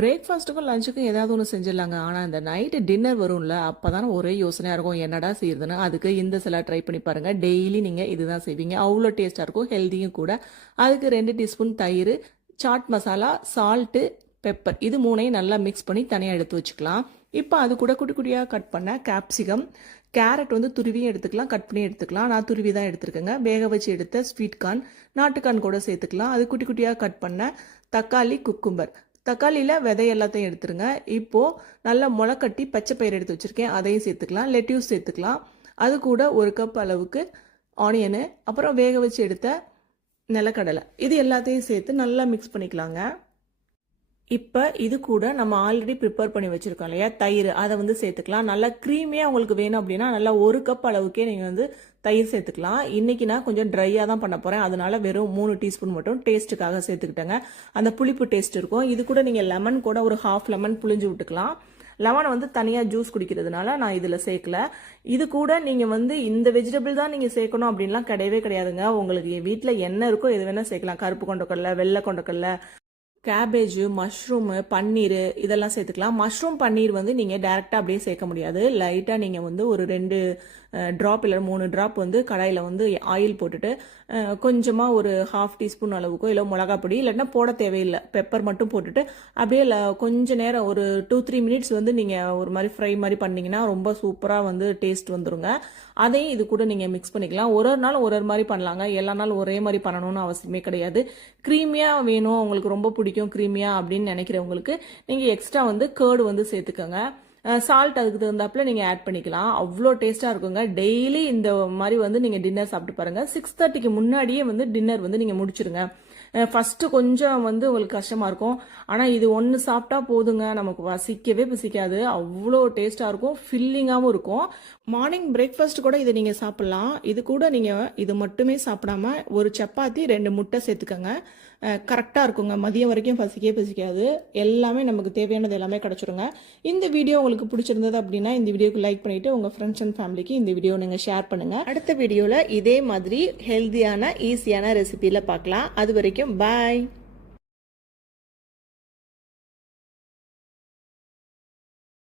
பிரேக்ஃபாஸ்ட்டுக்கும் லஞ்சுக்கும் ஏதாவது ஒன்று செஞ்சிடலாங்க. ஆனால் இந்த நைட்டு டின்னர் வரும்ல, அப்போ தானே ஒரே யோசனையாக இருக்கும் என்னடா செய்யுதுன்னு. அதுக்கு இந்த சில ட்ரை பண்ணி பாருங்கள். டெய்லி நீங்கள் இதுதான் செய்வீங்க. அவ்வளோ டேஸ்ட்டாக இருக்கும், ஹெல்த்தியும் கூட. அதுக்கு 2 டீஸ்பூன் தயிர், சாட் மசாலா, சால்ட்டு, பெப்பர், இது மூணையும் நல்லா மிக்ஸ் பண்ணி தனியாக எடுத்து வச்சுக்கலாம். இப்போ அது கூட குட்டி குட்டியாக கட் பண்ண கேப்சிகம், கேரட் வந்து துருவியும் எடுத்துக்கலாம், கட் பண்ணி எடுத்துக்கலாம். நான் துருவி தான் எடுத்துருக்கேங்க. வேக வச்சு எடுத்த ஸ்வீட் கார்ன், நாட்டுக்கார்ன் கூட சேர்த்துக்கலாம். அது குட்டி குட்டியாக கட் பண்ண தக்காளி, குக்கும்பர். தக்காளியில் விதை எல்லாத்தையும் எடுத்துருங்க. இப்போது நல்லா முளைக்கட்டி பச்சை பயிர் எடுத்து வச்சுருக்கேன், அதையும் சேர்த்துக்கலாம். லெட்யூஸ் சேர்த்துக்கலாம். அது கூட 1 கப் அளவுக்கு ஆனியனு, அப்புறம் வேக வச்சு எடுத்த நிலக்கடலை, இது எல்லாத்தையும் சேர்த்து நல்லா மிக்ஸ் பண்ணிக்கலாங்க. இப்போ இது கூட நம்ம ஆல்ரெடி ப்ரிப்பேர் பண்ணி வச்சுருக்கோம் இல்லையா தயிர், அதை வந்து சேர்த்துக்கலாம். நல்லா க்ரீமியாக உங்களுக்கு வேணும் அப்படின்னா நல்லா 1 கப் அளவுக்கே நீங்கள் வந்து தயிர் சேர்த்துக்கலாம். இன்றைக்கி நான் கொஞ்சம் ட்ரையாக தான் பண்ண போகிறேன், அதனால வெறும் 3 டீஸ்பூன் மட்டும் டேஸ்ட்டுக்காக சேர்த்துக்கிட்டேங்க. அந்த புளிப்பு டேஸ்ட் இருக்கும். இது கூட நீங்கள் லெமன் கூட ஒரு 1/2 லெமன் புளிஞ்சு விட்டுக்கலாம். லெமனை வந்து தனியாக ஜூஸ் குடிக்கிறதுனால நான் இதில் சேர்க்கல. இது கூட நீங்கள் வந்து இந்த வெஜிடபிள் தான் நீங்கள் சேர்க்கணும் அப்படின்லாம் கிடையவே கிடையாதுங்க. உங்களுக்கு வீட்டில் என்ன இருக்கோ எது வேணால் சேர்க்கலாம். கருப்பு கொண்டக்கடலை, வெள்ளை கொண்டக்கடலை, கேபேஜு, மஷ்ரூமு, பன்னீர், இதெல்லாம் சேர்த்துக்கலாம். மஷ்ரூம் பன்னீர் வந்து நீங்கள் டேரெக்டாக அப்படியே சேர்க்க முடியாது. லைட்டாக நீங்கள் வந்து ஒரு 2 ட்ராப் இல்லை 3 ட்ராப் வந்து கடாயில் வந்து ஆயில் போட்டுட்டு கொஞ்சமாக ஒரு 1/2 டீஸ்பூன் அளவுக்கோ இல்லை மிளகா பொடி, இல்லைன்னா போட தேவையில்லை, பெப்பர் மட்டும் போட்டுட்டு அப்படியே கொஞ்ச நேரம் ஒரு 2-3 மினிட்ஸ் வந்து நீங்கள் ஒரு மாதிரி ஃப்ரை மாதிரி பண்ணிங்கன்னா ரொம்ப சூப்பராக வந்து டேஸ்ட் வந்துருங்க. அதையும் இது கூட நீங்கள் மிக்ஸ் பண்ணிக்கலாம். ஒரு நாள் ஒரு மாதிரி பண்ணலாங்க. எல்லா நாள் ஒரே மாதிரி பண்ணணும்னு அவசியமே கிடையாது. க்ரீமியாக வேணும், உங்களுக்கு ரொம்ப பிடிக்கும் க்ரீமியாக அப்படின்னு நினைக்கிறவங்களுக்கு நீங்கள் எக்ஸ்ட்ரா வந்து கேர்டு வந்து சேர்த்துக்கோங்க. சால்ட் அதுக்கு தகுந்தாப்புல நீங்கள் ஆட் பண்ணிக்கலாம். அவ்வளோ டேஸ்ட்டாக இருக்குங்க. டெய்லி இந்த மாதிரி வந்து நீங்கள் டின்னர் சாப்பிட்டு பாருங்கள். 6:30க்கு முன்னாடியே வந்து டின்னர் வந்து நீங்கள் முடிச்சிருங்க. ஃபஸ்ட்டு கொஞ்சம் வந்து உங்களுக்கு கஷ்டமாக இருக்கும், ஆனால் இது ஒன்று சாப்பிட்டா போதுங்க, நமக்கு பசிக்காது. அவ்வளோ டேஸ்ட்டாக இருக்கும், ஃபில்லிங்காகவும் இருக்கும். மார்னிங் பிரேக்ஃபாஸ்ட் கூட இதை நீங்கள் சாப்பிட்லாம். இது கூட நீங்கள் இது மட்டுமே சாப்பிடாம ஒரு சப்பாத்தி 2 முட்டை சேர்த்துக்கோங்க. கரெக்டாக இருக்குங்க. மதியம் வரைக்கும் பசிக்காது. எல்லாமே நமக்கு தேவையானது எல்லாமே கிடச்சிருங்க. இந்த வீடியோ உங்களுக்கு பிடிச்சிருந்தது அப்படின்னா இந்த வீடியோக்கு லைக் பண்ணிவிட்டு உங்கள் ஃப்ரெண்ட்ஸ் அண்ட் ஃபேமிலிக்கு இந்த வீடியோ நீங்கள் ஷேர் பண்ணுங்கள். அடுத்த வீடியோவில் இதே மாதிரி ஹெல்த்தியான ஈஸியான ரெசிபியில் பார்க்கலாம். அது வரைக்கும் பாய்.